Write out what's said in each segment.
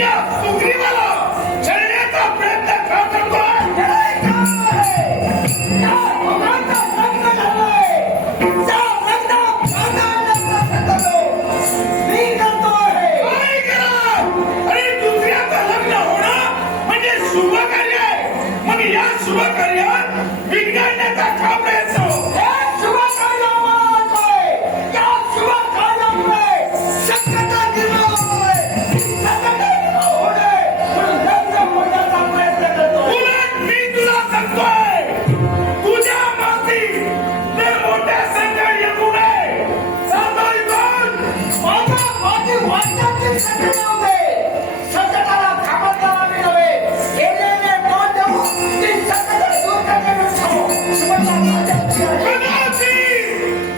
या सुग्रीवाला छळण्याचा प्रयत्न का करतोय? शुभ कार्य आहे. मग या शुभ कार्यात बिघडण्याचा का प्रयत्न? शुभ कार्यामुळे या शुभ कार्यामुळे शक्यता निर्माण होते. शक्यता होणे म्हणून लग्न होण्याचा प्रयत्न करतो. उलट मी तुला सांगतोय, तुझ्या मातीत जर मोठ्या संकट येऊ नये. साधोय कोण? माझ्या माती वाचण्याची शक्यता होते. शक्यताला खबरदार आम्ही नव्हे. गेलेले दोन देऊ ती शक्यता दूर करण्याचं थांबू. शुभता माझ्याची आहे. कदाचित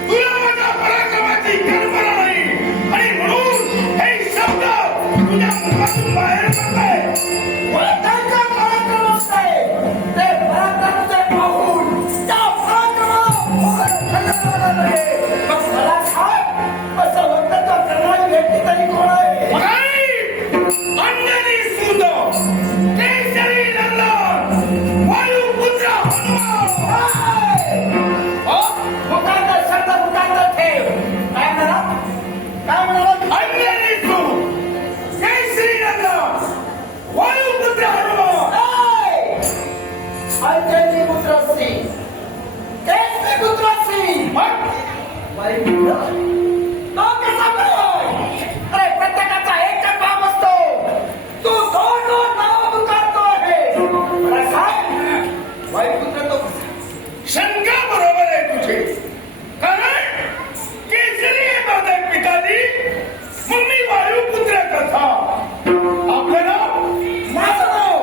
तुला माझ्या पराक्रमाची कल्पना नाही आणि म्हणून हे शब्द तुझ्या मुखातून बाहेर पडताय. मला त्यांचा पराक्रम असतंय. ते पराक्रमाचे पाहून त्या पराक्रमाला खंडन नये. मग मला सांग, असं वक्तव्य करणारी व्यक्ती तरी कोण आहे? अंजनी सूत केसरी नंदन वायुपुत्र हनुमान. मुखांतर शब्द मुखांतर ठेव. काय म्हणा? काय म्हणा? अंजनी सूत केसरी नंदन वायुपुत्र हनुमान. अंजनी पुत्र सिंह, केसरी पुत्र सिंह. वायुपुत्र तो कसा बोल? अरे प्रत्येकाचा एकच नाव असतो. तू दोन दोन नाव पुकारतो आहे. मला सांग, वायुपुत्र तो कसा? शंका बरोबर आहे तुझी. कारण केसरी हे माझे पिताजी, मग मी वायुपुत्र कथा. आपलं नाव? माझं नाव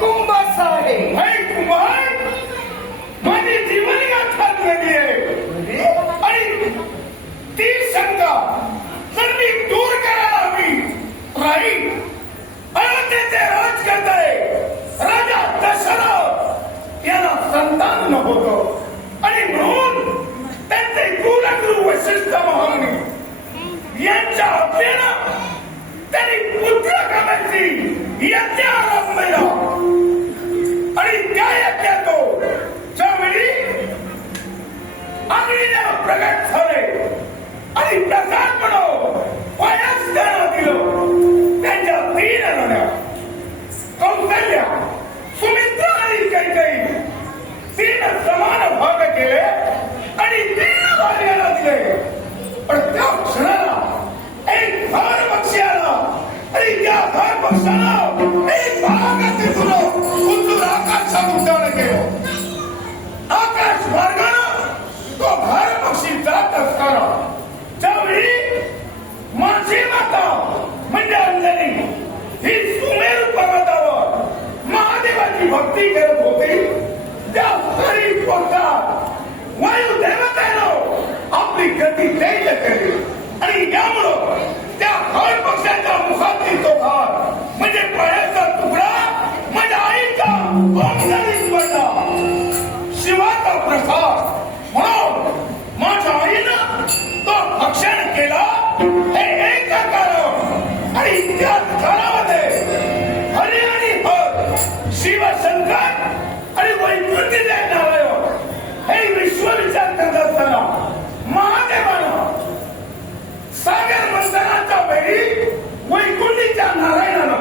कुंभस आहे. हे कुमार, माझी जीवनगाथा झाली आहे आणि ती शंका जर मी दूर करायला हवी. राहील अयोध्येचे राज करताय राजा दशरथ याला संतान नव्हतं आणि म्हणून त्यांचे कुलगुरू वशिष्ठ महामुनी यांच्या आज्ञेनं त्यांनी पुत्र कामाची यज्ञ आरंभला आणि त्या यज्ञात ज्यावेळी अग्नीने प्रगट झाले आणि प्रसाद म्हणून पायास त्यांना दिलं. त्यांच्या तीन राण्या कौशल्या, सुमित्रा आणि कैकेयी तीन समान भाग केले आणि तीन भाग्याला दिले. पण त्या क्षणाला एक भार पक्षी आला आणि त्या भार पक्षाला एक भागाचे फुलं उंचून आकाशात उड्डाण केलं. आकाश मार्गानं तो भार पक्षी जात असताना त्यावेळी माझी माता म्हणजे अंजनी ही सुमेरू पर्वतावर महादेवाची भक्ती करत होती. त्या हरी पोटात वायू देवतेनं आपली गती तेज केली आणि यामुळं त्या हर पक्षाच्या मुखातील तो भार म्हणजे पायाचा तुकडा माझ्या आईचा अंजनीत पडला. शिवाचा प्रसाद म्हणून माझ्या आईनं तो भक्षण केला. हे एक कारण आणि त्याच काळामध्ये हरी आणि हर, शिवशंकर आणि वैकुंठीचे नारायण हे विश्वविचार करत असताना महादेवानं सागर मंथनाच्या वेळी वैकुंठीच्या नारायणानं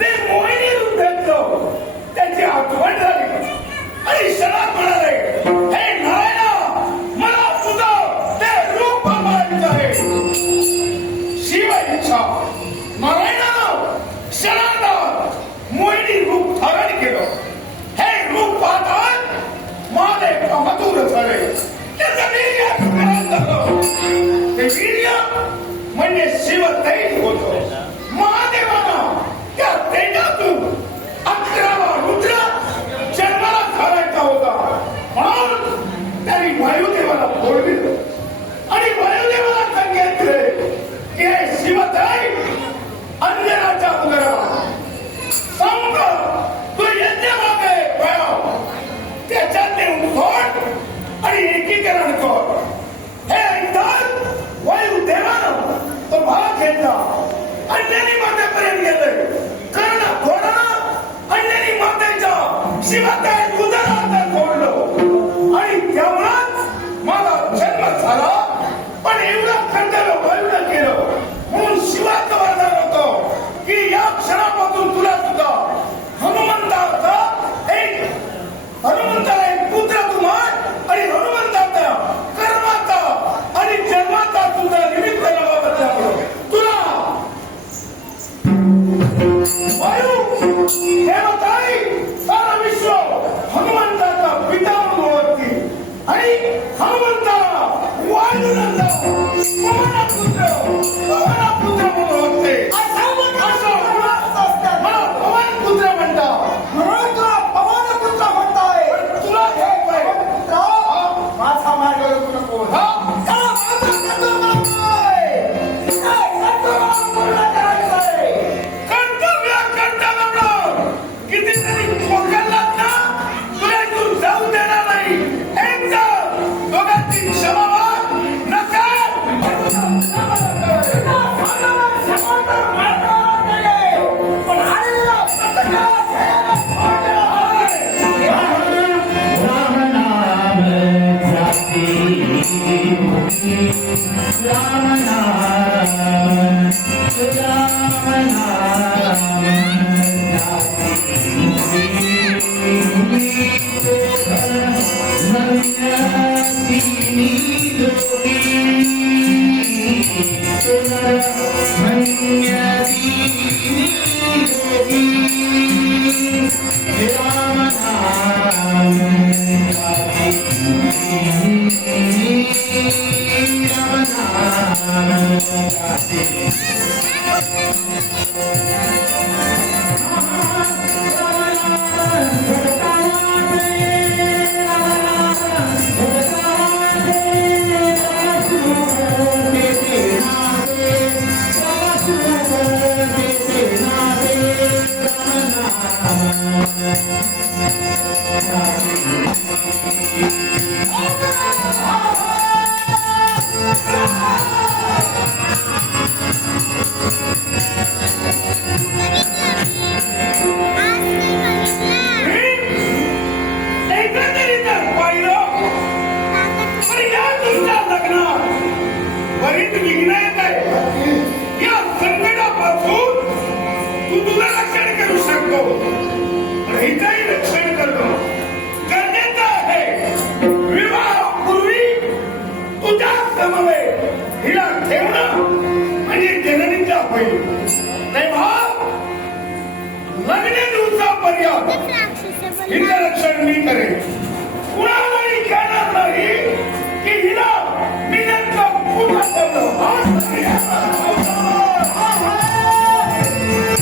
ते मोहिनी रूप घेतलं. त्याची आठवण क्षणापासून तुला सुद्धा हनुमंताला एक पुत्र तू मान आणि हनुमंताचा कर्माचा आणि जन्माचा तुझा निमित्त लावायचा तुला वायू देवताई सारा विश्व हनुमंताचा पिता म्हणून ओळखते आणि हनुमंताला वायूनंदा पवना पुत्र म्हणून ओळखते. मला पवन पुत्र म्हणतात म्हणून तुला पवन पुत्र म्हणताय. तुला काय पाहिजे? माझा मार्ग रोखू नको. चला, माझा कर्तव्य आहे. काय कर्तव्य पूर्ण करायचंय. कर्तव्य कितीतरी पोखरलात ना तुला इथून जाऊ देणार नाही. एकदा दोघांची क्षमा माग नसेल पण हल्ला प्रत्येकाला खेळायला हिला ठेवणं म्हणजे जननीचा होईल नाही भाव. लग्न दिवसापर्यंत हिचं रक्षण मी करेन. कुणालाही कळणार नाही की हिला मी त्यांचा कुठं ठेवलं.